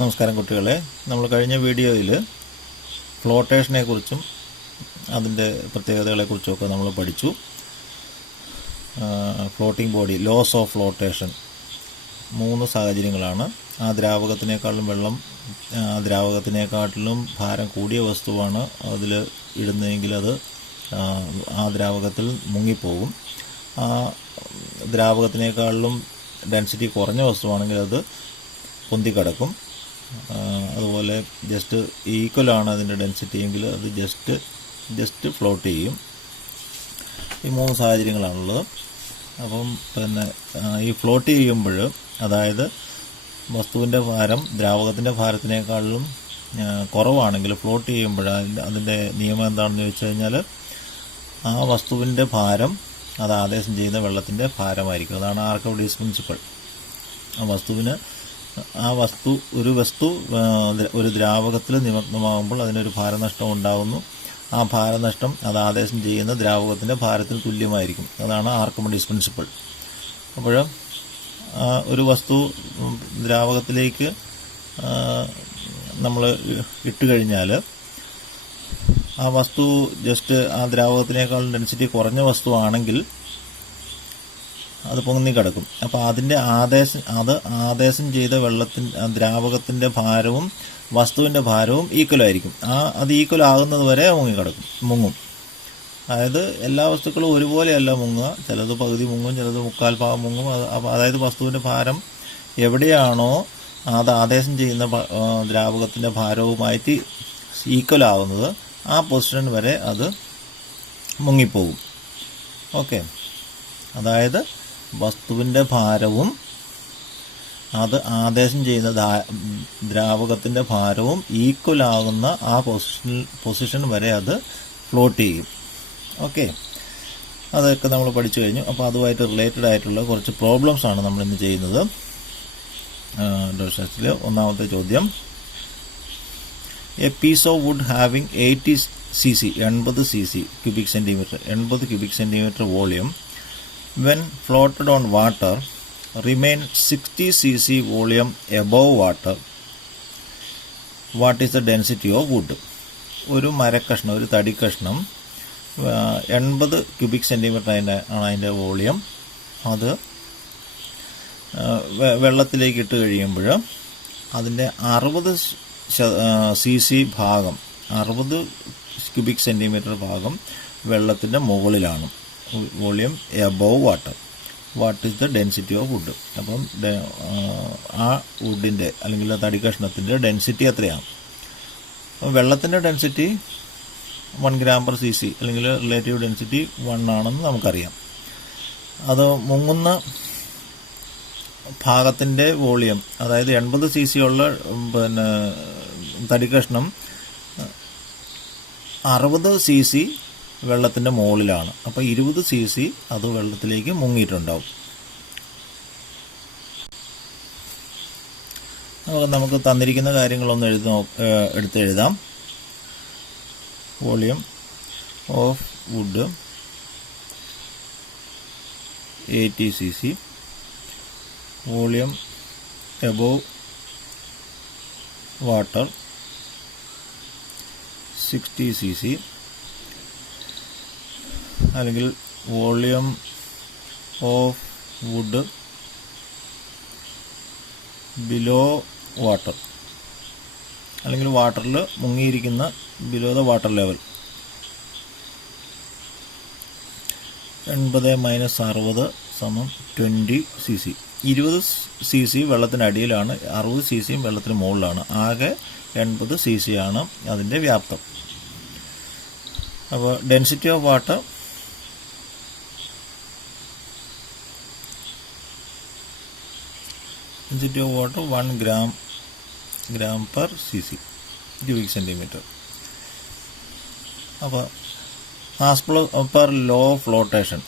നമസ്കാരം കുട്ടികളെ, നമ്മൾ കഴിഞ്ഞ വീഡിയോയിൽ ഫ്ലോട്ടേഷനെ കുറിച്ചും അതിൻ്റെ പ്രത്യേകതകളെക്കുറിച്ചുമൊക്കെ നമ്മൾ പഠിച്ചു. Floating body, loss of flotation 3 സാഹചര്യങ്ങളാണ്. ആ ദ്രാവകത്തിനേക്കാളും വെള്ളം ദ്രാവകത്തിനേക്കാട്ടിലും ഭാരം കൂടിയ വസ്തുവാണ് അതിൽ ഇടുന്നതെങ്കിൽ അത് ആ ദ്രാവകത്തിൽ മുങ്ങിപ്പോകും. ആ ദ്രാവകത്തിനേക്കാളിലും ഡെൻസിറ്റി കുറഞ്ഞ വസ്തുവാണെങ്കിൽ അത് പൊന്തിക്കിടക്കും. അതുപോലെ ജസ്റ്റ് ഈക്വലാണ് അതിൻ്റെ ഡെൻസിറ്റി എങ്കിൽ അത് ജസ്റ്റ് ഫ്ലോട്ട് ചെയ്യും. ഈ 3 സാഹചര്യങ്ങളാണുള്ളത്. അപ്പം ഈ ഫ്ലോട്ട് ചെയ്യുമ്പോൾ, അതായത് വസ്തുവിൻ്റെ ഭാരം ദ്രാവകത്തിൻ്റെ ഭാരത്തിനേക്കാളും കുറവാണെങ്കിൽ ഫ്ലോട്ട് ചെയ്യുമ്പോൾ അതിൻ്റെ നിയമം എന്താണെന്ന് ചോദിച്ചു കഴിഞ്ഞാൽ, ആ വസ്തുവിൻ്റെ ഭാരം അത് ആദേശം ചെയ്യുന്ന വെള്ളത്തിൻ്റെ ഭാരമായിരിക്കും. അതാണ് ആർക്കിമിഡീസ് പ്രിൻസിപ്പിൾ. ഒരു വസ്തു ഒരു ദ്രാവകത്തിൽ നിമഗ്നമാകുമ്പോൾ അതിനൊരു ഭാരനഷ്ടം ഉണ്ടാകുന്നു. ആ ഭാരനഷ്ടം അത് ആദേശം ചെയ്യുന്ന ദ്രാവകത്തിൻ്റെ ഭാരത്തിന് തുല്യമായിരിക്കും. അതാണ് ആർക്കിമിഡീസ് പ്രിൻസിപ്പിൾ. അപ്പോൾ ഒരു വസ്തു ദ്രാവകത്തിലേക്ക് നമ്മൾ ഇട്ട് കഴിഞ്ഞാൽ ആ വസ്തു ജസ്റ്റ് ആ ദ്രാവകത്തിനേക്കാളും ഡെൻസിറ്റി കുറഞ്ഞ വസ്തുവാണെങ്കിൽ അത് പൊങ്ങിക്കിടക്കും. അപ്പോൾ അതിൻ്റെ ആദേശം ചെയ്ത ദ്രാവകത്തിൻ്റെ ഭാരവും വസ്തുവിൻ്റെ ഭാരവും ഈക്വലായിരിക്കും. അത് ഈക്വൽ ആകുന്നത് വരെ മുങ്ങും. അതായത് എല്ലാ വസ്തുക്കളും ഒരുപോലെയല്ല മുങ്ങുക. ചിലത് പകുതി മുങ്ങും, ചിലത് മുക്കാൽ ഭാഗം മുങ്ങും. അതായത് വസ്തുവിൻ്റെ ഭാരം എവിടെയാണോ അത് ആദേശം ചെയ്യുന്ന ദ്രാവകത്തിൻ്റെ ഭാരവുമായിട്ട് ഈക്വൽ ആകുന്നത്, ആ പൊസിഷൻ വരെ അത് മുങ്ങിപ്പോകും. ഓക്കെ, അതായത് വസ്തുവിൻ്റെ ഭാരവും അത് ആദേശം ചെയ്യുന്ന ദ്രാവകത്തിൻ്റെ ഭാരവും ഈക്വൽ ആകുന്ന ആ പൊസിഷൻ വരെ അത് ഫ്ലോട്ട് ചെയ്യും. ഓക്കെ, അതൊക്കെ നമ്മൾ പഠിച്ചു കഴിഞ്ഞു. അപ്പോൾ അതുമായിട്ട് റിലേറ്റഡ് ആയിട്ടുള്ള കുറച്ച് പ്രോബ്ലംസ് ആണ് നമ്മളിന്ന് ചെയ്യുന്നത്. ഡോഷത്തിൽ ഒന്നാമത്തെ ചോദ്യം: a piece of wood having 80 cc 80 cc cubic centimetre 80 cubic centimeter volume when floated on water remain 60 cc volume above water. What is the density of wood? ഒരു മരക്കഷ്ണം, ഒരു തടിക്കഷ്ണം 80 cubic centimeter ആണ് അതിൻ്റെ വോളിയം. അത് വെള്ളത്തിലേക്ക് ഇട്ട് കഴിയുമ്പോൾ അതിൻ്റെ 60 cc ഭാഗം, 60 cubic centimeter ഭാഗം വെള്ളത്തിൻ്റെ മുകളിലാണ്. Volume above water. What is the density of would? അപ്പം ആ വുഡിൻ്റെ അല്ലെങ്കിൽ തടിക്കഷ്ണത്തിൻ്റെ ഡെൻസിറ്റി എത്രയാണ്? അപ്പം വെള്ളത്തിൻ്റെ ഡെൻസിറ്റി 1 gram/cc അല്ലെങ്കിൽ റിലേറ്റീവ് ഡെൻസിറ്റി 1 ആണെന്ന് നമുക്കറിയാം. അത് മുങ്ങുന്ന ഭാഗത്തിൻ്റെ വോളിയം, അതായത് 80 cc ഉള്ള തടിക്കഷ്ണം 60 cc വെള്ളത്തിൻ്റെ മുകളിലാണ്. അപ്പോൾ 20 cc അത് വെള്ളത്തിലേക്ക് മുങ്ങിയിട്ടുണ്ടാവും. നമുക്ക് തന്നിരിക്കുന്ന കാര്യങ്ങളൊന്ന് എടുത്തെഴുതാം. Volume of wood 80 cc, volume above water 60 cc, അല്ലെങ്കിൽ volume of wood below water, അല്ലെങ്കിൽ വാട്ടറിൽ മുങ്ങിയിരിക്കുന്ന below the water level. 80 - 60 = 20 cc. 20 cc വെള്ളത്തിനടിയിലാണ്, 60 cc വെള്ളത്തിന് മുകളിലാണ്. ആകെ 80 cc ആണ് അതിൻ്റെ വ്യാപ്തം. അപ്പോൾ density of water 1 gram/cc cubic centimeter. അപ്പോൾ as per law of flotation,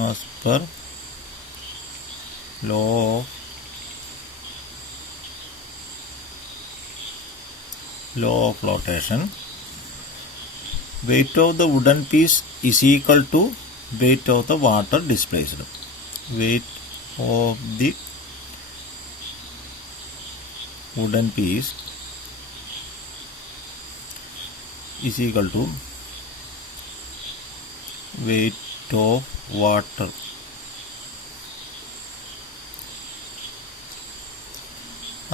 as per law of flotation, weight of the wooden piece is equal to weight of the water displaced. Weight of the wooden piece is equal to weight of water.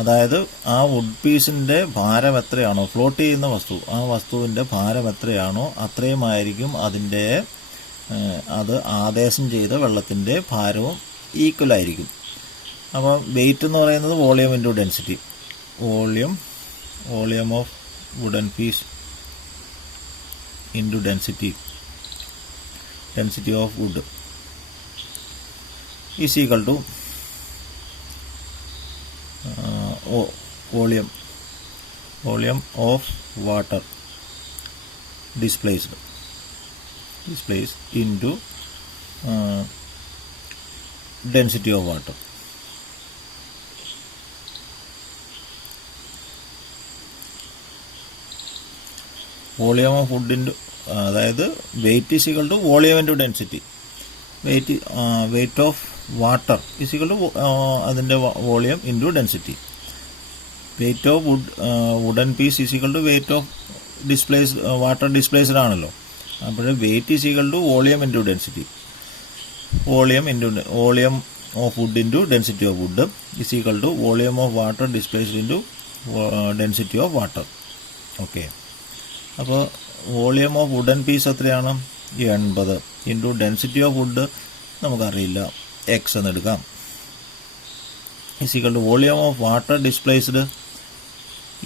അതായത് ആ would പീസിൻ്റെ ഭാരം എത്രയാണോ, float ചെയ്യുന്ന വസ്തു, ആ വസ്തുവിൻ്റെ ഭാരം എത്രയാണോ അത്രയുമായിരിക്കും അതിൻ്റെ അത് ആദേശം ചെയ്ത വെള്ളത്തിൻ്റെ ഭാരവും ഈക്വൽ ആയിരിക്കും. അപ്പോൾ വെയിറ്റ് എന്ന് പറയുന്നത് volume into density. Volume of wooden piece into density of wood is equal to volume of water displaced into density of water. Volume of wood into അതായത് weight is equal to volume into density. Weight of water is equal to അതിൻ്റെ volume into density. Weight of wooden piece is equal to weight of water displaced ആണല്ലോ. അപ്പോൾ weight is equal to volume into density. Volume of wood into density of wood is equal to volume of water displaced into density of water. Okay, അപ്പോൾ volume of wooden piece എത്രയാണ്? 80 into density of wood നമുക്കറിയില്ല, x എന്ന് എടുക്കാം. Is equal to volume of water displaced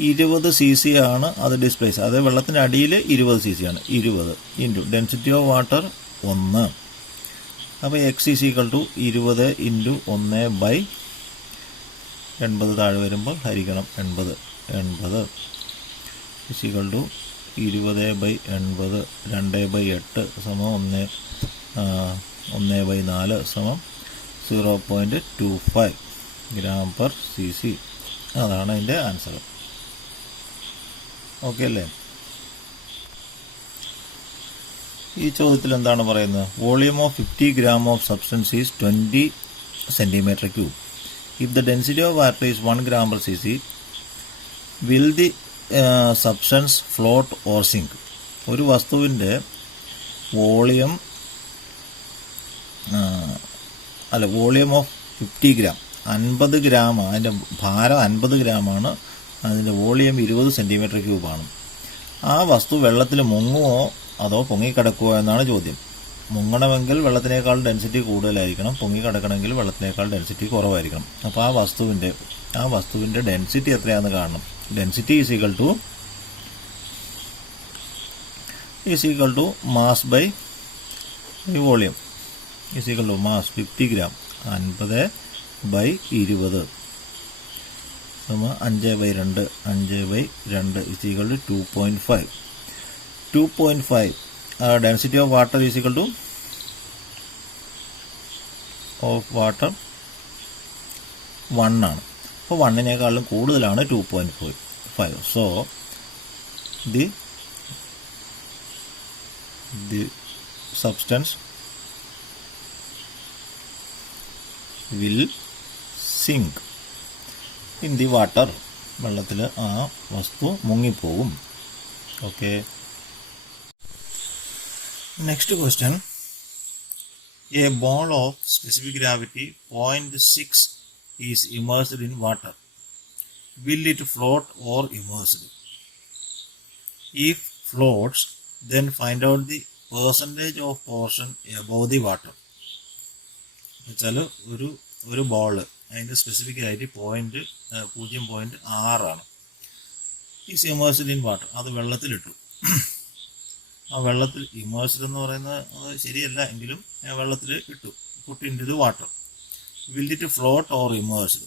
20 cc ആണ് അത് displace. അത് വെള്ളത്തിൻ്റെ അടിയിൽ 20 cc ആണ്. 20 ഇൻറ്റു ഡെൻസിറ്റി ഓഫ് വാട്ടർ 1. അപ്പോൾ x is equal to 20 into 1/80 താഴെ വരുമ്പോൾ ഹരിക്കണം 80 ഈസ് ഈക്വൽ ടു 20/80 2/8 സമം 1/4 സമം 0.25 gram per cc. അതാണ് അതിൻ്റെ ആൻസർ. ഓക്കെ അല്ലേ? ഈ ചോദ്യത്തിൽ എന്താണ് പറയുന്നത്? Volume of 50 gram of substance is 20 cm3. If the density of water is 1 gram per cc, will the substance float or sink? ഒരു വസ്തുവിൻ്റെ വോളിയം ഓഫ് 50 gram 50 gram, അതിൻ്റെ ഭാരം 50 gram ആണ്, അതിൻ്റെ വോളിയം 20 cm3 ആണ്. ആ വസ്തു വെള്ളത്തിൽ മുങ്ങുമോ അതോ പൊങ്ങിക്കിടക്കുമോ എന്നാണ് ചോദ്യം. മുങ്ങണമെങ്കിൽ വെള്ളത്തിനേക്കാൾ ഡെൻസിറ്റി കൂടുതലായിരിക്കണം, പൊങ്ങിക്കിടക്കണമെങ്കിൽ വെള്ളത്തിനേക്കാൾ ഡെൻസിറ്റി കുറവായിരിക്കണം. അപ്പോൾ ആ വസ്തുവിൻ്റെ ഡെൻസിറ്റി എത്രയാണെന്ന് കാണണം. Density is equal to mass by volume is equal to mass 50 gram 50/20 5/2 5/2 is equal to 2.5. Density of water is equal to 1 ആണ്. അപ്പോൾ 1-നേക്കാളും കൂടുതലാണ് 2.5. So the substance will sink in the water. വെള്ളത്തിൽ ആ വസ്തു മുങ്ങിപ്പോകും. Okay, next question. A ball of specific gravity 0.6 is immersed in water. Will it float or immersed? If floats, then find out the percentage of portion above the water. വെച്ചാൽ ഒരു ball അതിൻ്റെ specific ആയിട്ട് 0.6 ആണ്. Is immersed in water. അത് വെള്ളത്തിലിട്ടു. ആ വെള്ളത്തിൽ immersed എന്ന് പറയുന്നത് അത് ശരിയല്ല എങ്കിലും വെള്ളത്തിൽ ഇട്ടു. Put into the water. Will it float or immersed?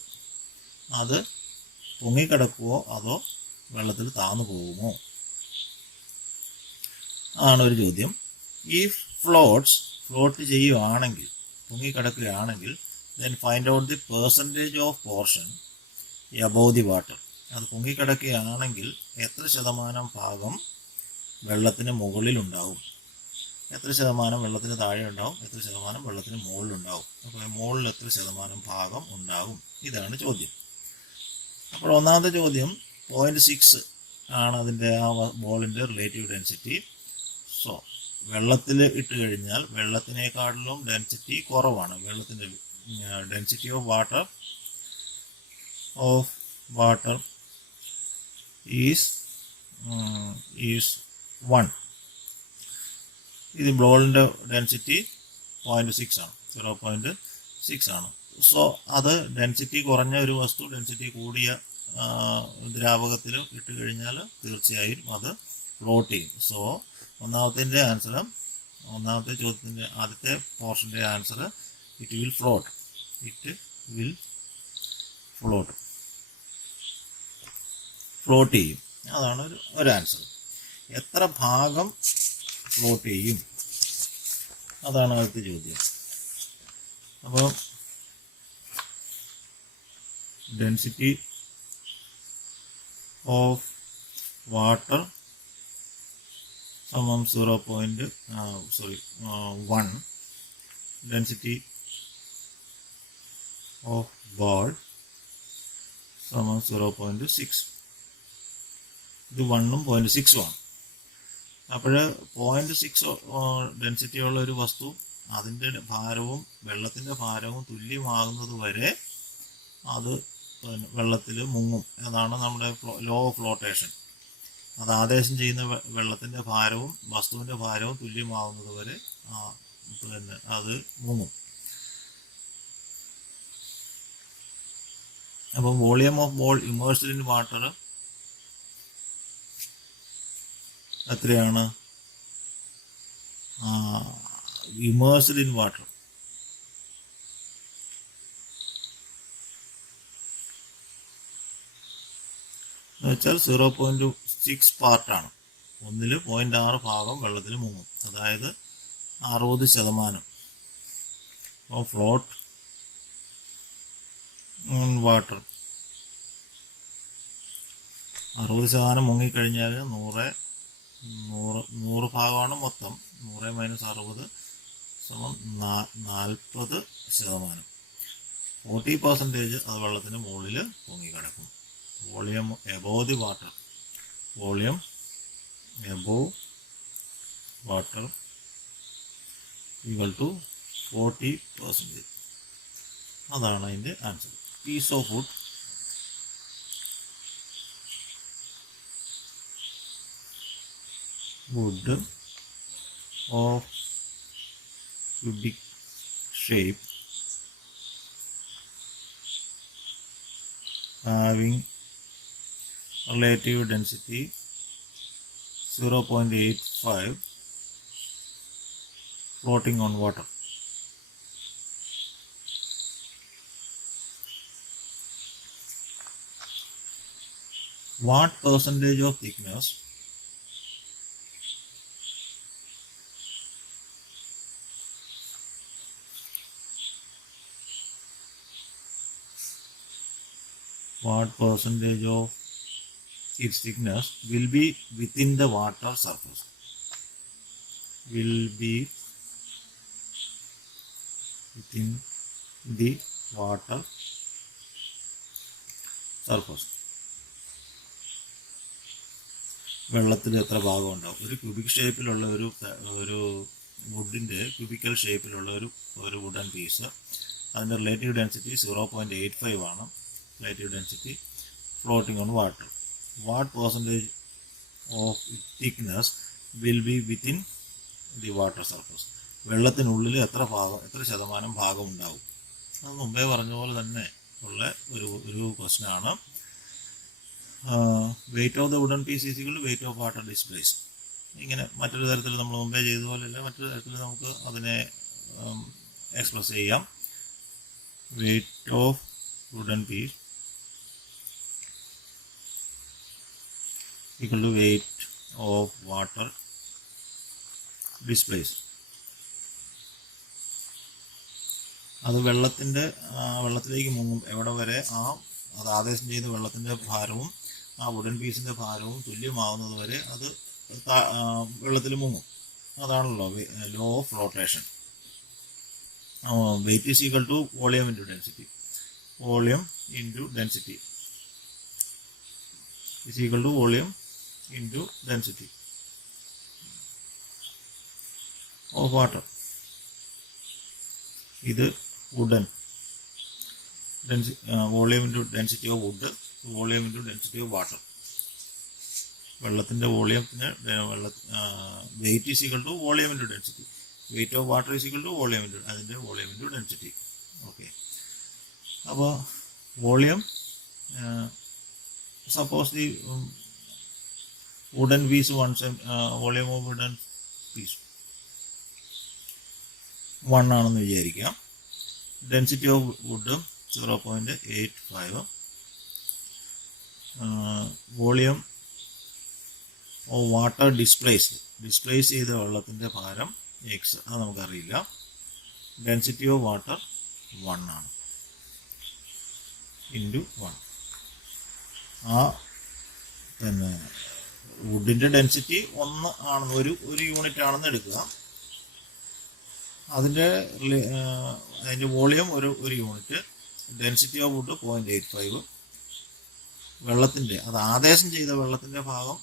അത് പൊങ്ങിക്കിടക്കുമോ അതോ വെള്ളത്തിൽ താന്നു പോകുമോ ആണ് ഒരു ചോദ്യം. ഇഫ് ഫ്ലോട്ട് ചെയ്യുകയാണെങ്കിൽ, പൊങ്ങിക്കിടക്കുകയാണെങ്കിൽ, then find out the percentage of portion above the water. അത് പൊങ്ങിക്കിടക്കുകയാണെങ്കിൽ എത്ര ശതമാനം ഭാഗം വെള്ളത്തിന് മുകളിലുണ്ടാവും, എത്ര ശതമാനം വെള്ളത്തിന് താഴെ ഉണ്ടാവും, എത്ര ശതമാനം വെള്ളത്തിന് മുകളിലുണ്ടാവും. അപ്പോൾ മുകളിൽ എത്ര ശതമാനം ഭാഗം ഉണ്ടാവും, ഇതാണ് ചോദ്യം. അപ്പോൾ ഒന്നാമത്തെ ചോദ്യം 0.6 ആണ് അതിൻ്റെ ആ ബോളിൻ്റെ റിലേറ്റീവ് ഡെൻസിറ്റി. സോ വെള്ളത്തിൽ ഇട്ട് കഴിഞ്ഞാൽ വെള്ളത്തിനേക്കാളിലും ഡെൻസിറ്റി കുറവാണ്. വെള്ളത്തിൻ്റെ ഡെൻസിറ്റി ഓഫ് വാട്ടർ ഈസ് 1. ഇത് ബോളിൻ്റെ ഡെൻസിറ്റി 0.6 ആണ്, 0.6 ആണ്. സോ അത് ഡെൻസിറ്റി കുറഞ്ഞ ഒരു വസ്തു ഡെൻസിറ്റി കൂടിയ ദ്രാവകത്തിൽ ഇട്ട് കഴിഞ്ഞാൽ തീർച്ചയായും അത് ഫ്ലോട്ട് ചെയ്യും. സോ ഒന്നാമത്തെ ചോദ്യത്തിൻ്റെ ആദ്യത്തെ പോർഷൻ്റെ ആൻസർ ഇറ്റ് വിൽ ഫ്ലോട്ട് ചെയ്യും. അതാണ് ഒരു ആൻസർ. എത്ര ഭാഗം ഫ്ലോട്ട് ചെയ്യും, അതാണ് ആദ്യത്തെ ചോദ്യം. അപ്പോൾ ഡെൻസിറ്റി ഓഫ് വാട്ടർ സമം 1. ഡെൻസിറ്റി ഓഫ് ബോൾ സമം 0.6. ഇത് 1ഉം 0.6ഉമാണ്. അപ്പോൾ 0.6 ഡെൻസിറ്റി ഉള്ള ഒരു വസ്തു അതിൻ്റെ ഭാരവും വെള്ളത്തിൻ്റെ ഭാരവും തുല്യമാകുന്നത് വരെ അത് വെള്ളത്തിൽ മുങ്ങും. അതാണ് നമ്മുടെ ലോ ഓഫ് ഫ്ലോട്ടേഷൻ. അത് ആദേശം ചെയ്യുന്ന വെള്ളത്തിൻ്റെ ഭാരവും വസ്തുവിൻ്റെ ഭാരവും തുല്യമാകുന്നത് വരെ അത് മുങ്ങും. അപ്പം volume of ball immersed in water എത്രയാണ്? ഇമേഴ്സ്ഡ് ഇൻ വാട്ടർ എന്ന് വെച്ചാൽ 0.6 പാർട്ടാണ്. 1/6 ഭാഗം വെള്ളത്തിൽ മുങ്ങും. അതായത് 60% ഓഫ് ഫ്ലോട്ട് വാട്ടർ. 60% മുങ്ങിക്കഴിഞ്ഞാൽ 100 ഭാഗമാണ് മൊത്തം. 100 - 60 = 40%. 40% അത് വെള്ളത്തിന് മുകളിൽ പൊങ്ങിക്കിടക്കും. Volume above the water equal to 40%. അതാണ് അതിൻ്റെ answer. Piece of wood of cubic shape having relative density 0.85 floating on water. What percentage of thickness of its thickness will be within the water surface? വെള്ളത്തിൽ എത്ര ഭാഗം ഉണ്ടാവും? ഒരു cubic ഷേപ്പിലുള്ള ഒരു വുഡിൻ്റെ cubical ഷേപ്പിലുള്ള ഒരു വുഡൻ പീസ്, അതിൻ്റെ റിലേറ്റീവ് ഡെൻസിറ്റി 0.85 ആണ്. Relative density floating on water. What percentage of thickness will be within the water surface? വെള്ളത്തിനുള്ളിൽ എത്ര ശതമാനം ഭാഗം ഉണ്ടാവും? അത് മുമ്പേ പറഞ്ഞ പോലെ തന്നെ ഉള്ള ഒരു ക്വസ്റ്റ്യനാണ്. Weight of the wooden piece is equal to weight of water displaced. ഇങ്ങനെ മറ്റൊരു തരത്തിൽ നമ്മൾ മുമ്പേ ചെയ്തതുപോലെയല്ല, മറ്റൊരു തരത്തിൽ നമുക്ക് അതിനെ എക്സ്പ്രസ് ചെയ്യാം. Weight of wooden piece equal to weight of water displaced. അത് വെള്ളത്തിലേക്ക് മുങ്ങും. എവിടെ വരെ? അത് ആദേശം ചെയ്ത വെള്ളത്തിൻ്റെ ഭാരവും ആ വുഡൻ പീസിൻ്റെ ഭാരവും തുല്യമാവുന്നത് വരെ അത് വെള്ളത്തിൽ മുങ്ങും. അതാണല്ലോ law of flotation. Weight is equal to volume into density. is equal to volume into density of water. ഇത് wooden volume into density of wood, volume into density of water. വെള്ളത്തിൻ്റെ വോളിയത്തിന് weight is equal to volume into density. Weight of water is equal to volume into അതിൻ്റെ volume into density. Okay, അപ്പോൾ volume suppose the wooden piece volume of wooden piece 1 ആണെന്ന് വിചാരിക്കാം. Density of wood 0.85. Volume of water displace ചെയ്ത വെള്ളത്തിൻ്റെ ഭാരം X, അത് നമുക്കറിയില്ല. Density of water 1 ആണ്, ഇൻറ്റു 1. ആ പിന്നെ വുഡിൻ്റെ ഡെൻസിറ്റി 1 ആണെന്ന് ഒരു യൂണിറ്റ് ആണെന്ന് എടുക്കുക. അതിൻ്റെ വോളിയം ഒരു യൂണിറ്റ്, ഡെൻസിറ്റി ഓഫ് വുഡ് 0.85. വെള്ളത്തിൻ്റെ അത് ആദേശം ചെയ്ത വെള്ളത്തിൻ്റെ ഭാഗം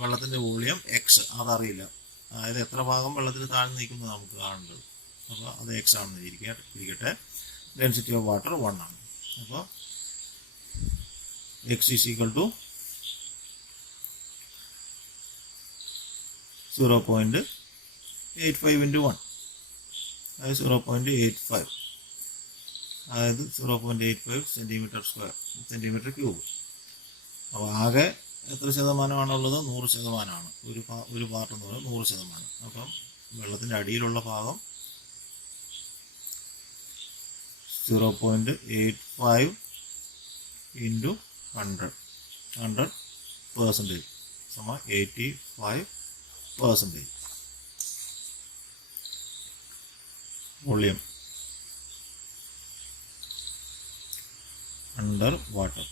വെള്ളത്തിൻ്റെ വോളിയം എക്സ്, അതറിയില്ല. അതായത് എത്ര ഭാഗം വെള്ളത്തിൽ താഴ്ന്നു നിൽക്കുന്നത് നമുക്ക് കാണേണ്ടത്. അപ്പോൾ അത് എക്സ് ആണെന്ന് ഇരിക്കട്ടെ. ഡെൻസിറ്റി ഓഫ് വാട്ടർ 1 ആണ്. അപ്പോൾ x is equal to 0.85 into 1, അതായത് 0.85, അതായത് 0.85 സെൻറ്റിമീറ്റർ ക്യൂബ്. അപ്പോൾ ആകെ എത്ര ശതമാനമാണുള്ളത്? 100%. ഒരു പാർട്ട് എന്ന് പറയുന്നത് 100%. അപ്പം വെള്ളത്തിൻ്റെ അടിയിലുള്ള ഭാഗം 0.85 ഇൻറ്റു 100% സമ 85% വോളിയം അണ്ടർ വാട്ടർ.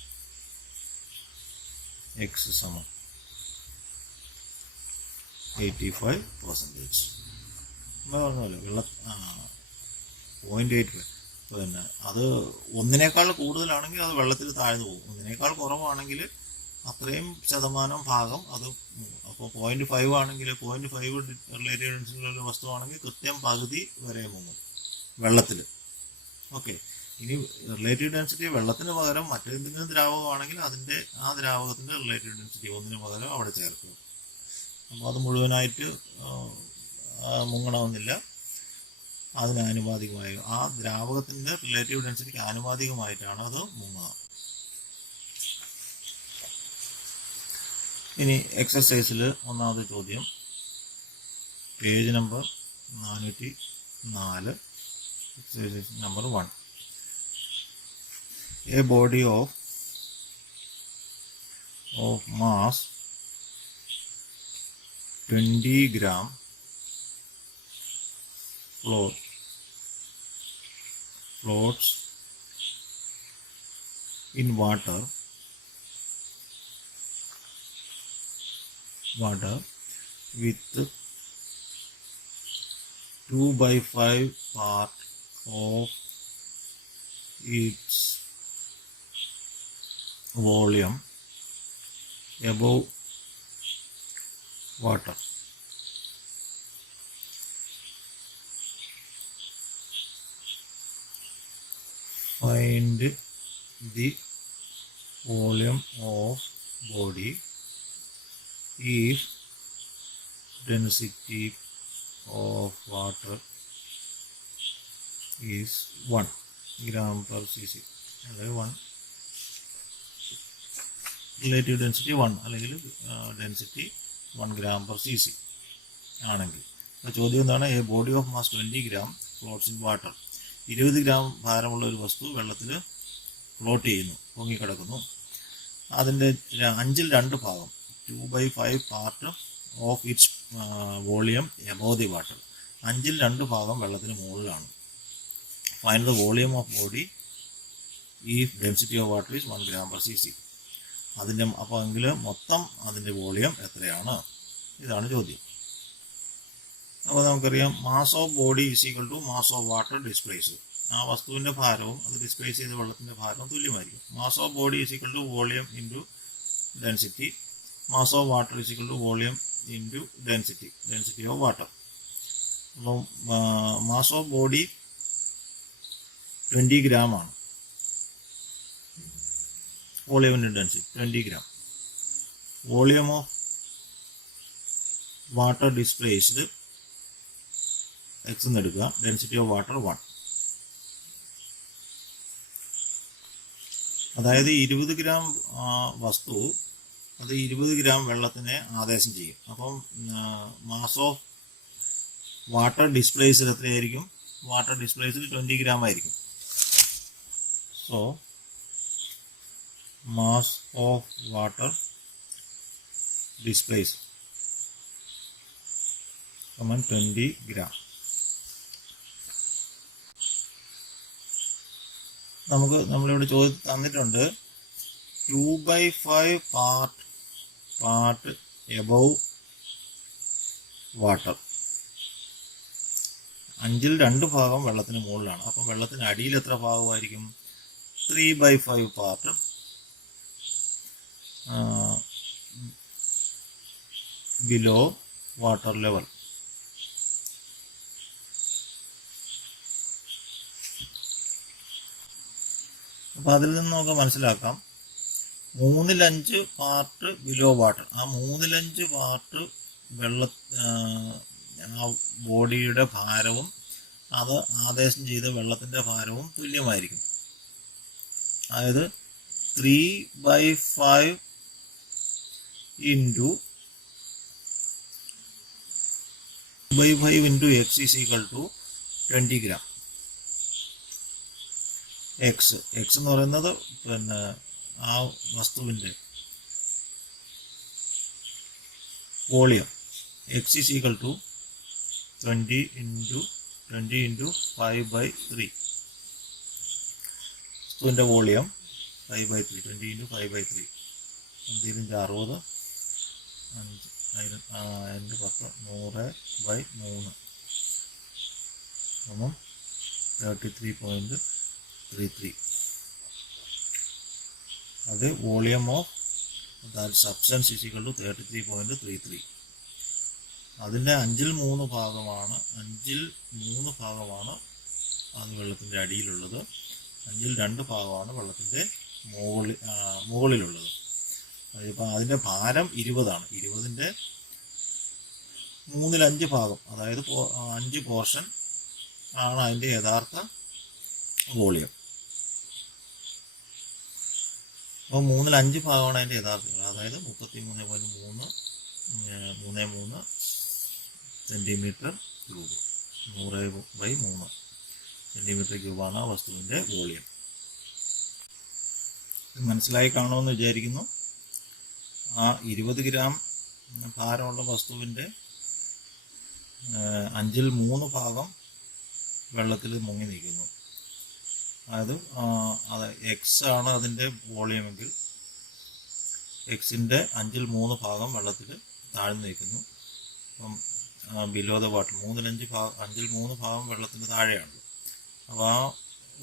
എക്സ് സമം 85%. പറഞ്ഞല്ലോ 0.85. പിന്നെ അത് 1-നേക്കാൾ കൂടുതലാണെങ്കിൽ അത് വെള്ളത്തിൽ താഴ്ന്നു പോകും. 1-നേക്കാൾ കുറവാണെങ്കിൽ അത്രയും ശതമാനം ഭാഗം അത്. അപ്പോൾ 0.5 ആണെങ്കിൽ 0.5 റിലേറ്റീവ് ഡെൻസിറ്റിയുള്ള വസ്തുവാണെങ്കിൽ കൃത്യം പകുതി വരെ മുങ്ങും വെള്ളത്തിൽ. ഓക്കെ, ഇനി റിലേറ്റീവ് ഡെൻസിറ്റി വെള്ളത്തിന് പകരം മറ്റേന്തെങ്കിലും ദ്രാവകമാണെങ്കിൽ അതിൻ്റെ ആ ദ്രാവകത്തിൻ്റെ റിലേറ്റീവ് ഡെൻസിറ്റി 1-ന് പകരം അവിടെ ചേർക്കും. അപ്പോൾ അത് മുഴുവനായിട്ട് മുങ്ങണമെന്നില്ല. അതിന് ആനുപാതികമായി ആ ദ്രാവകത്തിൻ്റെ റിലേറ്റീവ് ഡെൻസിറ്റിക്ക് ആനുപാതികമായിട്ടാണ് അത് മുങ്ങുക. ഇനി എക്സസൈസിൽ ഒന്നാമത്തെ ചോദ്യം, page number 404, exercise number 1. A body of mass 20 gram floats in water with 2/5 part of its volume above water. Find the volume of body if density of water is 1 gram per cc. അല്ലെങ്കിൽ 1 relative density 1 അല്ലെങ്കിൽ density 1 gram per cc ആണെങ്കിൽ. അപ്പോൾ ചോദ്യം എന്താണ്? A body of mass 20 gram floats in water. 20 gram ഭാരമുള്ള ഒരു വസ്തു വെള്ളത്തിൽ ഫ്ലോട്ട് ചെയ്യുന്നു, പൊങ്ങിക്കിടക്കുന്നു. അതിൻ്റെ 5/2 ഭാഗം 2/5 part of its volume above the water. 5/2 ഭാഗം വെള്ളത്തിന് മുകളിലാണ്. Find the volume of body if density of water is 1 gram per cc. അതിൻ്റെ അപ്പോൾ എങ്കിൽ മൊത്തം അതിൻ്റെ വോളിയം എത്രയാണ്? ഇതാണ് ചോദ്യം. അപ്പോൾ നമുക്കറിയാം mass of body is equal to mass of water displace. ആ വസ്തുവിൻ്റെ ഭാരവും അത് ഡിസ്പ്ലേസ് ചെയ്ത വെള്ളത്തിൻ്റെ ഭാരവും തുല്യമായിരിക്കും. Mass of body is equal to volume into density. Mass of water is equal to volume into density of water. അപ്പം mass of body 20 gram ആണ്. Volume into density 20 gram. Volume of water displaced x എന്ന് എടുക്കുക. Density of water 1. അതായത് 20 gram വസ്തു അത് 20 gram വെള്ളത്തിനെ ആദേശം ചെയ്യും. അപ്പം മാസ് ഓഫ് വാട്ടർ ഡിസ്പ്ലേസ്ഡ് എത്രയായിരിക്കും? വാട്ടർ ഡിസ്പ്ലേസ്ഡ് 20 gram ആയിരിക്കും. So mass of water displaced 20 gram. നമ്മളിവിടെ ചോദ്യം തന്നിട്ടുണ്ട് 2/5 പാർട്ട് എബവ് വാട്ടർ. 5ൽ 2 ഭാഗം വെള്ളത്തിന് മുകളിലാണ്. അപ്പം വെള്ളത്തിന് അടിയിൽ എത്ര ഭാഗമായിരിക്കും? 3/5 പാർട്ട് ബിലോ വാട്ടർ ലെവൽ. അപ്പം അതിൽ നിന്ന് നമുക്ക് മനസ്സിലാക്കാം 3/5 പാർട്ട് ബിലോ വാട്ടർ. ആ 3/5 പാർട്ട് ആ ബോഡിയുടെ ഭാരവും അത് ആദേശം ചെയ്ത വെള്ളത്തിൻ്റെ ഭാരവും തുല്യമായിരിക്കും. അതായത് 3/5 into x is equal to 20 gram. X എന്ന് പറയുന്നത് പിന്നെ ആ വസ്തുവിൻ്റെ volume. X is equal to 20 into 5/3. വസ്തുവിൻ്റെ വോളിയം 5/3. 20 ഇൻറ്റു 5/3 എന്തെങ്കിലും 60 5 100/3 അപ്പം 33.33. അത് volume of that substance is equal to 33.33. അതിൻ്റെ 5ൽ 3 ഭാഗമാണ് അത് വെള്ളത്തിൻ്റെ അടിയിലുള്ളത്. 5ൽ 2 ഭാഗമാണ് വെള്ളത്തിൻ്റെ മുകളിലുള്ളത്. അതിപ്പോൾ അതിൻ്റെ ഭാരം 20ആണ്. 20ൻ്റെ 3/5 ഭാഗം, അതായത് 5 പോർഷൻ ആണ് അതിൻ്റെ യഥാർത്ഥ വോളിയം. അപ്പോൾ 3/5 ഭാഗമാണ് അതിൻ്റെ യഥാർത്ഥ, അതായത് 33.33 സെൻറ്റിമീറ്റർ ക്യൂബ്. 100/3 സെൻറ്റിമീറ്റർ ക്യൂബാണ് ആ വസ്തുവിൻ്റെ വോളിയം. ഇത് മനസ്സിലായി കാണുമെന്ന് വിചാരിക്കുന്നു. ആ 20 gram ഭാരമുള്ള വസ്തുവിൻ്റെ 5ൽ 3 ഭാഗം വെള്ളത്തിൽ മുങ്ങി നിൽക്കുന്നു. അതായത് എക്സ് ആണ് അതിൻ്റെ വോളിയമെങ്കിൽ എക്സിൻ്റെ 5ൽ 3 ഭാഗം വെള്ളത്തിൽ താഴ്ന്നു നിൽക്കുന്നു. അപ്പം ബിലോ ദ വാട്ടർ 5ൽ 3 ഭാഗം വെള്ളത്തിന് താഴെയാണ്. അപ്പോൾ ആ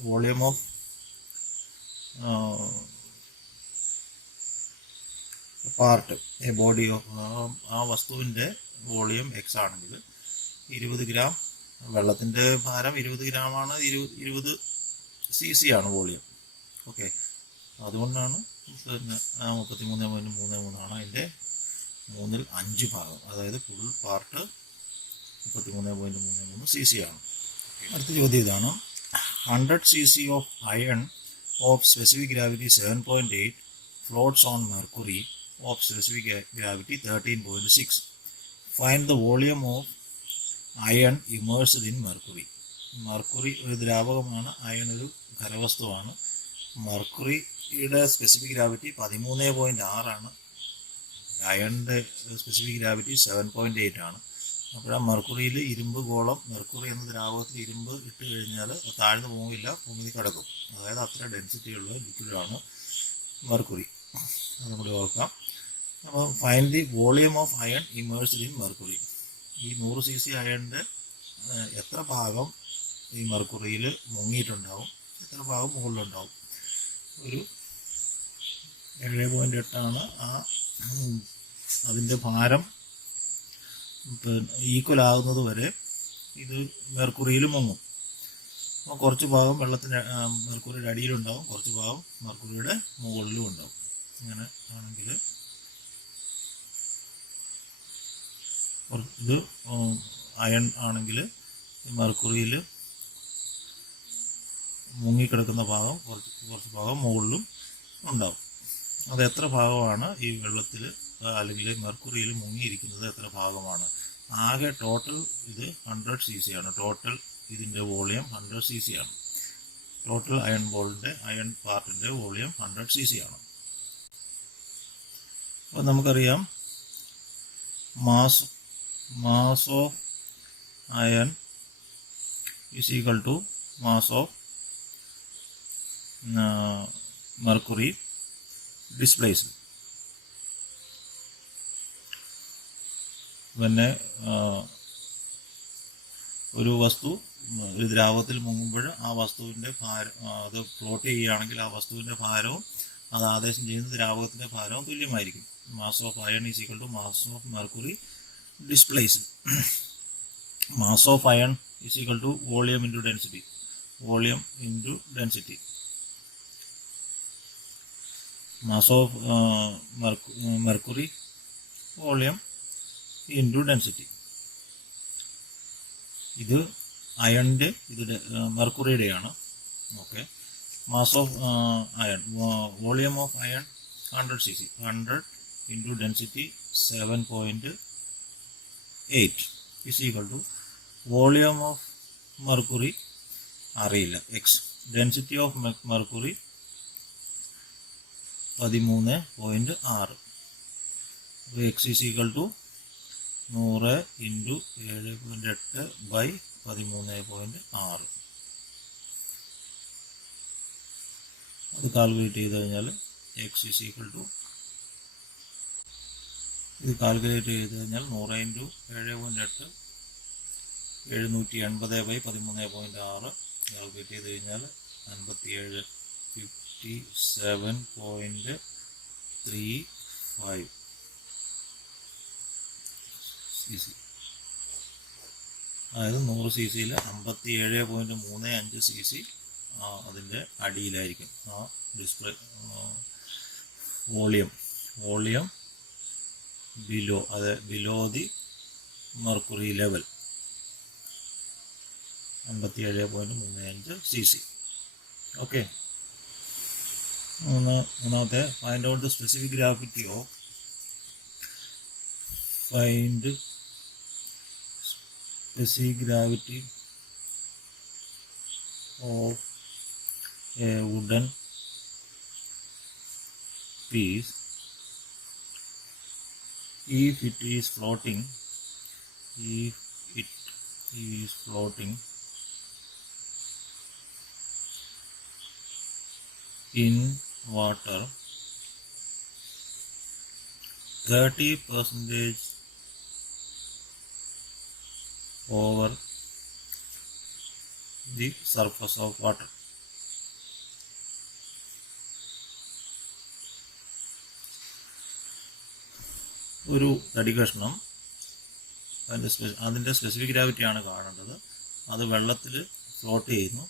volume of part A body of ആ വസ്തുവിൻ്റെ വോളിയം എക്സ് ആണെങ്കിൽ 20 gram വെള്ളത്തിൻ്റെ ഭാരം 20 gram ആണ്. 20 cc ആണ് വോളിയം. ഓക്കെ, അതുകൊണ്ടാണ് 33.33 ആണ് അതിൻ്റെ 3/5 ഭാഗം. അതായത് ഫുൾ പാർട്ട് 33.33 cc ആണ്. അടുത്ത ചോദ്യം ഇതാണ്. 100 cc of iron of specific gravity 7.8 floats on mercury of specific gravity 13.6. Find the volume of iron immersed in mercury. Mercury ഒരു ദ്രാവകമാണ്, അയൺ ഒരു ഖരവസ്തുവാണ്. മെർക്കുറിയുടെ സ്പെസിഫിക് ഗ്രാവിറ്റി 13.6 ആണ്. അയണിൻ്റെ സ്പെസിഫിക് ഗ്രാവിറ്റി 7.8 ആണ്. അപ്പോൾ ആ മെർക്കുറിയിൽ ഇരുമ്പ് ഗോളം, മെർക്കുറി എന്ന ദ്രാവകത്തിൽ ഇരുമ്പ് ഇട്ട് കഴിഞ്ഞാൽ താഴ്ന്നു പോകില്ല, പൊങ്ങി കിടക്കും. അതായത് അത്ര ഡെൻസിറ്റിയുള്ള ലിക്വിഡാണ് മെർക്കുറി. അതും കൂടി ഓർക്കാം. അപ്പോൾ find the volume of iron immersed in mercury. ഈ 100 cc അയണിൻ്റെ എത്ര ഭാഗം ഈ മെർക്കുറിയിൽ മുങ്ങിയിട്ടുണ്ടാവും, എത്ര ഭാഗം മുകളിലുണ്ടാവും? ഒരു 7.8 അതിൻ്റെ ഭാരം ഈക്വൽ ആകുന്നത് വരെ ഇത് മെർക്കുറിയിൽ മുങ്ങും. അപ്പോൾ കുറച്ച് ഭാഗം മെർക്കുറിയുടെ അടിയിലുണ്ടാവും, കുറച്ച് ഭാഗം മെർക്കുറിയുടെ മുകളിലും ഉണ്ടാവും. ഇങ്ങനെ ആണെങ്കിൽ ഇത് അയൺ ആണെങ്കിൽ മെർക്കുറിയിൽ മുങ്ങിക്കിടക്കുന്ന ഭാഗം കുറച്ച് ഭാഗം മുകളിലും ഉണ്ടാവും. അത് എത്ര ഭാഗമാണ് ഈ വെള്ളത്തിൽ അല്ലെങ്കിൽ മെർക്കുറിയിൽ മുങ്ങിയിരിക്കുന്നത്, എത്ര ഭാഗമാണ്? ആകെ ടോട്ടൽ ഇത് 100 cc ആണ്. ടോട്ടൽ ഇതിൻ്റെ വോളിയം 100 cc ആണ്. ടോട്ടൽ അയൺ പാർട്ടിൻ്റെ വോളിയം 100 cc ആണ്. അപ്പോൾ നമുക്കറിയാം mass of iron is equal to mass of mercury displaced. പിന്നെ ഒരു വസ്തു ഒരു ദ്രാവകത്തിൽ മുങ്ങുമ്പോൾ ആ വസ്തുവിൻ്റെ ഭാരം, അത് ഫ്ലോട്ട് ചെയ്യുകയാണെങ്കിൽ ആ വസ്തുവിൻ്റെ ഭാരവും അത് ആദേശം ചെയ്യുന്ന ദ്രാവകത്തിൻ്റെ ഭാരവും തുല്യമായിരിക്കും. Mass of iron is equal to mass of mercury displaced. Mass of iron is equal to volume into density. Volume into density. Mass of mercury volume into density. ഇത് അയണിൻ്റെ മെർക്കുറിയുടെയാണ്. Okay. Mass of iron, volume of iron 100 cc. 100 into density 7.8 is equal to volume of mercury അറിയില്ല, x. Density of mercury 13.6. X is equal to 100 into 7.8 by 13.6. അത് calculate ചെയ്ത് കഴിഞ്ഞാൽ X is equal to, ഇത് calculate ചെയ്ത് കഴിഞ്ഞാൽ 100 into 7.8 780 by 13.6 calculate ചെയ്ത് കഴിഞ്ഞാൽ 57.35 cc. അതായത് 100 cc-യിൽ 57.35 cc അതിൻ്റെ അടിയിലായിരിക്കും ആ display volume below the mercury level 57.35 cc. Okay. മൂന്നാമത്തെ find out the specific gravity of specific gravity of a wooden piece if it is floating in water 30% over the surface of water. ഒരു തടി കഷ്ണം അതിൻ്റെ specific ഗ്രാവിറ്റിയാണ് കാണേണ്ടത്. അത് വെള്ളത്തിൽ float ചെയ്യുന്നു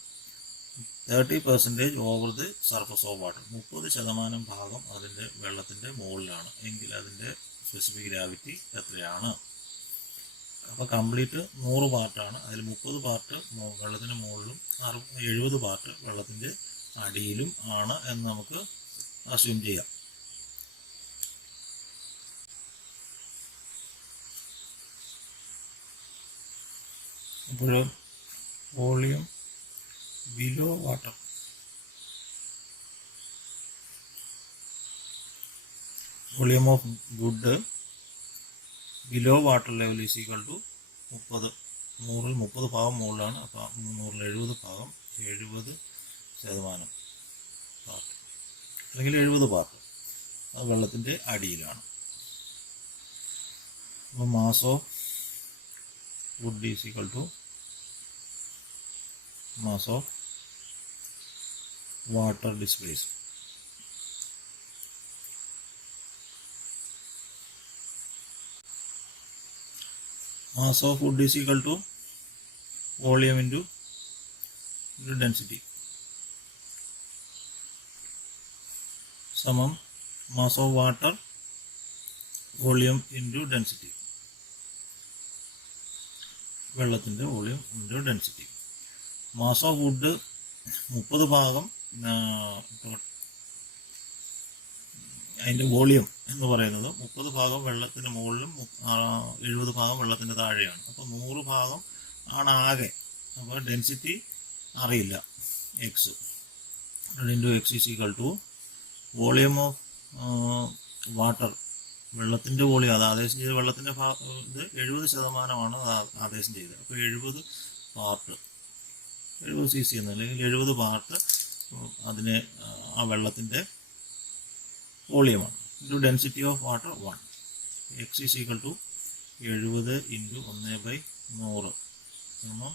30% over the surface of water. 30% ഭാഗം അതിൻ്റെ വെള്ളത്തിൻ്റെ മുകളിലാണ് എങ്കിൽ അതിൻ്റെ സ്പെസിഫിക് ഗ്രാവിറ്റി എത്രയാണ്? അപ്പോൾ കംപ്ലീറ്റ് 100 പാർട്ടാണ്. അതിൽ 30 പാർട്ട് വെള്ളത്തിന് മുകളിലും 70 പാർട്ട് വെള്ളത്തിൻ്റെ അടിയിലും ആണ് എന്ന് നമുക്ക് അസ്യൂം ചെയ്യാം. അപ്പോൾ volume below water, volume of wood below water level is equal to 30. 100-ൽ 30 ഭാഗം മുകളിലാണ്. അപ്പോൾ 100-ൽ 70 ഭാഗം 70% പാർട്ട് അല്ലെങ്കിൽ 70 പാർട്ട് അത് വെള്ളത്തിൻ്റെ അടിയിലാണ്. അപ്പോൾ mass of wood is equal to mass of water displaced. Mass of wood is equal to volume into density സമം mass of water volume into density, വെള്ളത്തിൻ്റെ volume into density. Mass of wood 30 ഭാഗം അതിൻ്റെ volume എന്ന് പറയുന്നത് 30 ഭാഗം വെള്ളത്തിൻ്റെ മുകളിലും 70 ഭാഗം വെള്ളത്തിൻ്റെ താഴെയാണ്. അപ്പോൾ 100 ഭാഗം ആണ് ആകെ. അപ്പോൾ ഡെൻസിറ്റി അറിയില്ല, x into x is equal to volume of water, വെള്ളത്തിൻ്റെ വോളിയം, അത് ആദേശം ചെയ്ത വെള്ളത്തിൻ്റെ ഇത് 70% ആദേശം ചെയ്തത്. അപ്പോൾ 70 പാർട്ട് 70 cc എന്ന്, അല്ലെങ്കിൽ 70 പാർട്ട് അതിന് ആ വെള്ളത്തിൻ്റെ വോളിയമാണ്. Into density of water 1. X is equal to 70 into 1/100 സമം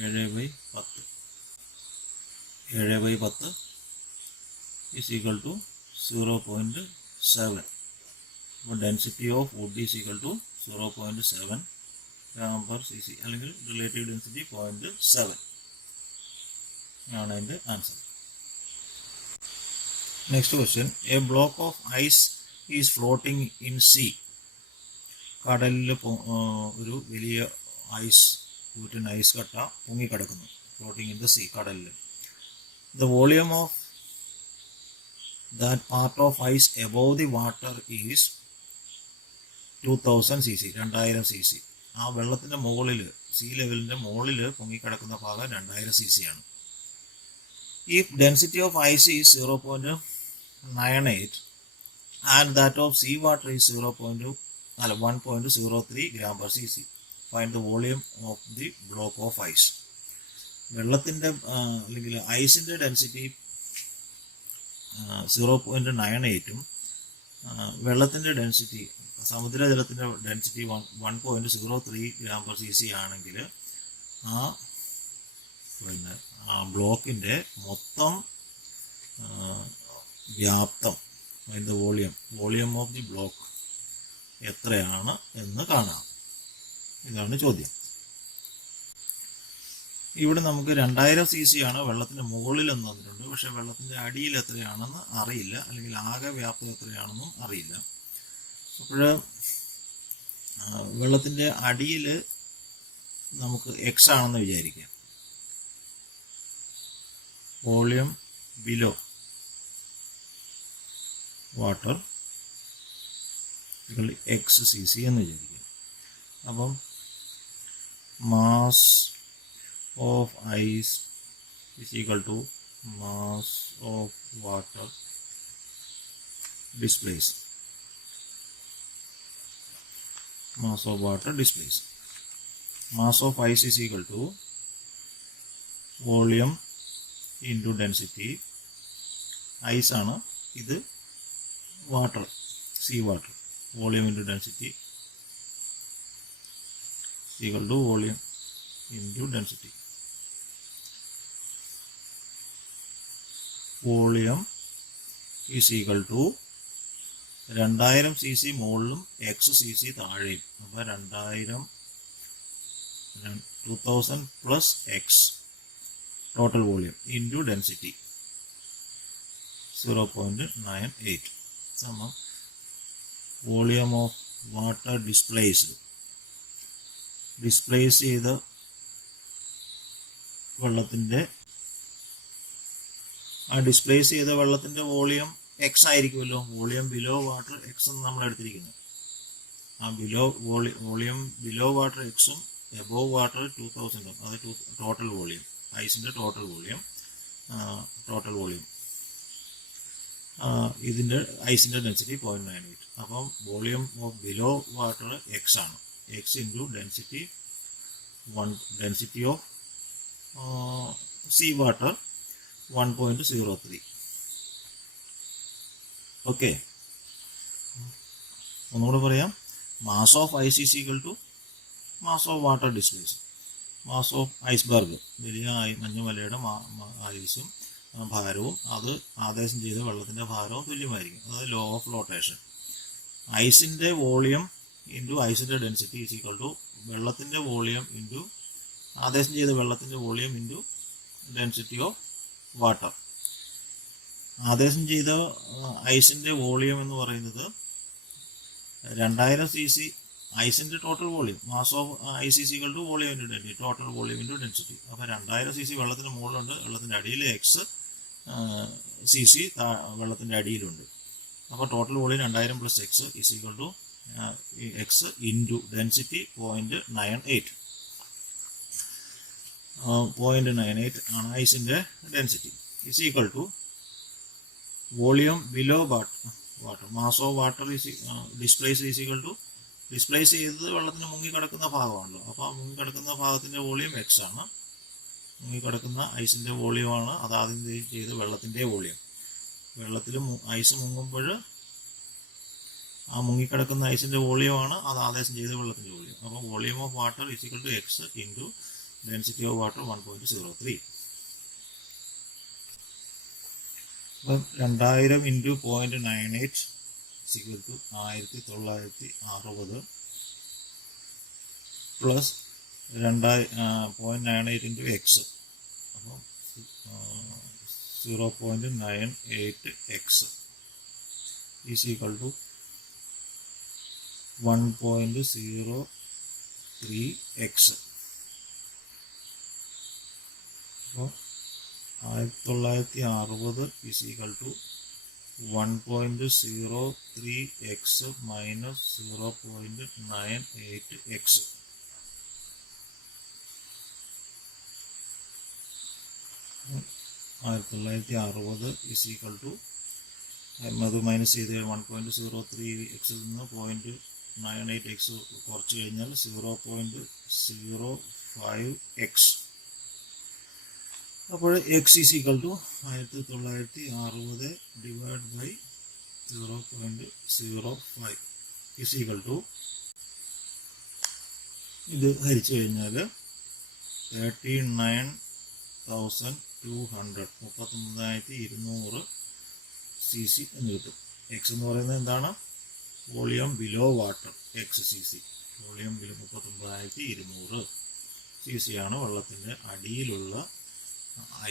7/10. 7/10 ഈസ് ഈക്വൽ ടു 0.7. അപ്പോൾ density of wood is equal to 0.7 gram/cc, അല്ലെങ്കിൽ റിലേറ്റീവ് ഡെൻസിറ്റി 0.7 ആണ് അതിൻ്റെ answer. Next question, a block of ice is floating in sea. കടലിൽ ഒരു വലിയ ice, കൂറ്റൻ ice കട്ട പൊങ്ങിക്കിടക്കുന്നു. ഫ്ലോട്ടിംഗ് ഇൻ ദ സീ, കടലിൽ. The volume of that part of ice above the water is 2000 cc, 2000 cc. ആ വെള്ളത്തിൻ്റെ മുകളിൽ, സീ ലെവലിൻ്റെ മുകളിൽ പൊങ്ങിക്കിടക്കുന്ന ഭാഗം 2000 cc ആണ്. If density of ice is 0.98 and that of sea water is 1.03 gram/cc, find the volume of the block of ice. വെള്ളത്തിൻ്റെ അല്ലെങ്കിൽ ഐസിൻ്റെ density 0.98ഉം വെള്ളത്തിൻ്റെ density, സമുദ്രജലത്തിൻ്റെ density 1.03 gram/cc ആണെങ്കിൽ ആ ബ്ലോക്കിൻ്റെ മൊത്തം വ്യാപ്തം, അതിൻ്റെ വോളിയം ഓഫ് ദി ബ്ലോക്ക് എത്രയാണ് എന്ന് കാണാം. ഇതാണ് ചോദ്യം. ഇവിടെ നമുക്ക് 2000 cc ആണ് വെള്ളത്തിൻ്റെ മുകളിൽ എന്ന് തന്നിട്ടുണ്ട്. പക്ഷെ വെള്ളത്തിൻ്റെ അടിയിൽ എത്രയാണെന്ന് അറിയില്ല, അല്ലെങ്കിൽ ആകെ വ്യാപ്തം എത്രയാണെന്നും അറിയില്ല. അപ്പോൾ വെള്ളത്തിൻ്റെ അടിയിൽ നമുക്ക് എക്സ് ആണെന്ന് വിചാരിക്കാം. Volume below water x cc എന്ന് വിചാരിക്കാം. അപ്പം mass of ice is equal to mass of water displaced. Mass of water displaced. Mass of ice is equal to volume into density. Ice ആണ്, ഇത് water, sea water. Volume into density is equal to volume into density. Volume is equal to 2000 cc മുകളിലും x cc താഴെയും. അപ്പോൾ 2000 plus x total volume into density 0.98 സമം volume of water displace ചെയ്ത വെള്ളത്തിൻ്റെ, ആ displace ചെയ്ത വെള്ളത്തിൻ്റെ വോളിയം എക്സ് ആയിരിക്കുമല്ലോ. വോളിയം ബിലോ വാട്ടർ എക്സ് എന്ന് നമ്മൾ എടുത്തിരിക്കുന്നത്. ആ വോളിയം ബിലോ വാട്ടർ എക്സും എബോവ് വാട്ടർ 2000, അത് ടോട്ടൽ വോളിയം, ഐസിൻ്റെ ടോട്ടൽ വോളിയം. ഇതിൻ്റെ ഐസിൻ്റെ ഡെൻസിറ്റി 0.98. അപ്പം volume of below water x ആണ്. X into density of sea water 1.03. Okay, ഒന്നുകൂടെ പറയാം. Mass of ice is equal to mass of water displace. Mass of iceberg, വലിയ മഞ്ഞുമലയുടെ ഐസും ഭാരവും അത് ആദേശം ചെയ്ത വെള്ളത്തിൻ്റെ ഭാരവും തുല്യമായിരിക്കും. അതായത് ലോ ഓഫ് ഫ്ലോട്ടേഷൻ. ഐസിൻ്റെ വോളിയം ഇൻറ്റു ഐസിൻ്റെ ഡെൻസിറ്റി ഈസ് ഈക്വൽ ടു വെള്ളത്തിൻ്റെ വോളിയം ഇൻറ്റു ആദേശം ചെയ്ത വെള്ളത്തിൻ്റെ volume into density of water. ആദേശം ചെയ്ത ഐസിൻ്റെ വോളിയം എന്ന് പറയുന്നത് 2000 cc ഐസിൻ്റെ total volume, mass of ice is equal to volume into density, total volume into density. അപ്പോൾ 2000 cc വെള്ളത്തിന് മുകളിലുണ്ട്, വെള്ളത്തിൻ്റെ അടിയിൽ എക്സ് cc വെള്ളത്തിൻ്റെ അടിയിലുണ്ട്. അപ്പോൾ total volume 2000 plus x is equal to x into density 0.98. 0.98 ആണ് ഐസിൻ്റെ density. Is equal to volume below water, mass of water displace is equal to, displace ചെയ്തത് വെള്ളത്തിന് മുങ്ങിക്കിടക്കുന്ന ഭാഗമാണല്ലോ. അപ്പോൾ ആ മുങ്ങിക്കിടക്കുന്ന ഭാഗത്തിൻ്റെ വോളിയം എക്സ് ആണ്, മുങ്ങിക്കിടക്കുന്ന ഐസിൻ്റെ വോളിയമാണ് അത് ആദ്യം ചെയ്ത് വെള്ളത്തിൻ്റെ വോളിയം. വെള്ളത്തിൽ ഐസ് മുങ്ങുമ്പോൾ ആ മുങ്ങിക്കിടക്കുന്ന ഐസിൻ്റെ വോളിയമാണ് അത് ആദേശം ചെയ്ത വെള്ളത്തിൻ്റെ വോളിയം. അപ്പോൾ volume of water is equal to x into density of water 1.03. അപ്പം 2000 into 0.98 equal to 1960 plus 0.98 into x, അപ്പം 0.98 x is equal to 1.03 x. അപ്പോൾ 1960 is equal to 1.03 x minus 0.98 x. ആയിരത്തി 1960 ഈസ് ഈക്വൽ ടു അത് minus ചെയ്ത് 1.03 എക്സിൽ നിന്ന് 0.98 X കുറച്ച് കഴിഞ്ഞാൽ 0.05 എക്സ്. അപ്പോൾ x is equal to 1960 divide by 0.05 is equal to, ഇത് ഹരിച്ചു കഴിഞ്ഞാൽ 39,200 39,200 cc എന്ന് കിട്ടും. എക്സ് എന്ന് പറയുന്നത് എന്താണ്? Volume below water, x cc. Volume below 39,200 cc ആണ് വെള്ളത്തിൻ്റെ അടിയിലുള്ള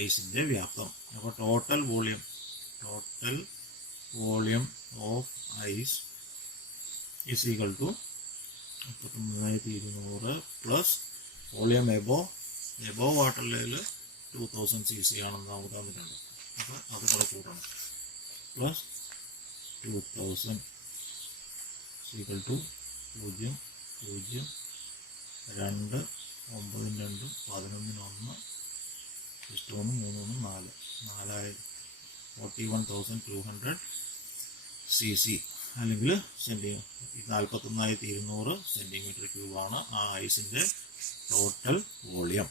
ഐസിൻ്റെ വ്യാപ്തം. അപ്പോൾ total volume of ice is equal to 39,200 plus volume above water level 2000 cc ആണെന്ന് നമുക്ക് തന്നിട്ടുണ്ട്. അപ്പോൾ അത് കൂടെ കൂട്ടണം. പ്ലസ് 2000 ഈക്വൽ ടു 0, 0, 2, 9, 2, 11, 1, 1, 3, 4, 41,200 cc അല്ലെങ്കിൽ 41,200 സെൻറ്റിമീറ്റർ ക്യൂബാണ് ആ ഐസിൻ്റെ ടോട്ടൽ വോളിയം.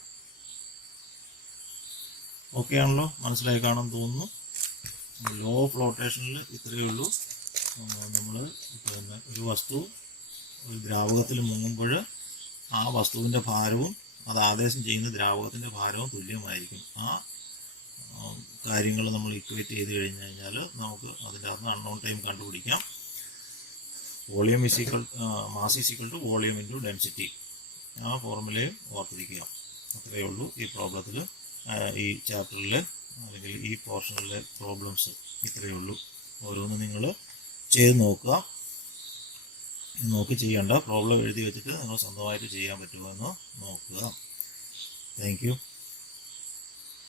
ഓക്കെ ആണല്ലോ, മനസ്സിലായി കാണുമെന്ന് തോന്നുന്നു. ലോ ഫ്ലോട്ടേഷനിൽ ഇത്രയേ ഉള്ളൂ. നമ്മൾ പിന്നെ ഒരു വസ്തു ഒരു ദ്രാവകത്തിൽ മുങ്ങുമ്പോൾ ആ വസ്തുവിൻ്റെ ഭാരവും അത് ആദേശം ചെയ്യുന്ന ദ്രാവകത്തിൻ്റെ ഭാരവും തുല്യമായിരിക്കും. ആ കാര്യങ്ങൾ നമ്മൾ ഇക്വേറ്റ് ചെയ്ത് കഴിഞ്ഞ് കഴിഞ്ഞാൽ നമുക്ക് അതിൻ്റെ അകത്ത് അൺനോൺ ടൈം കണ്ടുപിടിക്കാം. Volume is equal mass is equal to volume into density. ആ ഫോർമുലയും ഓർത്തിരിക്കുക. അത്രയേ ഉള്ളൂ ഈ പ്രോബ്ലത്തിൽ, ഈ ചാപ്റ്ററിൽ അല്ലെങ്കിൽ ഈ പോർഷനിലെ പ്രോബ്ലംസ് ഇത്രയേ ഉള്ളൂ. ഓരോന്ന് നിങ്ങൾ ചെയ്ത് നോക്കുക. നോക്കി ചെയ്യേണ്ട, പ്രോബ്ലം എഴുതി വെച്ചിട്ട് നിങ്ങൾ സ്വന്തമായിട്ട് ചെയ്യാൻ പറ്റുമോ എന്ന് നോക്കുക. Thank you.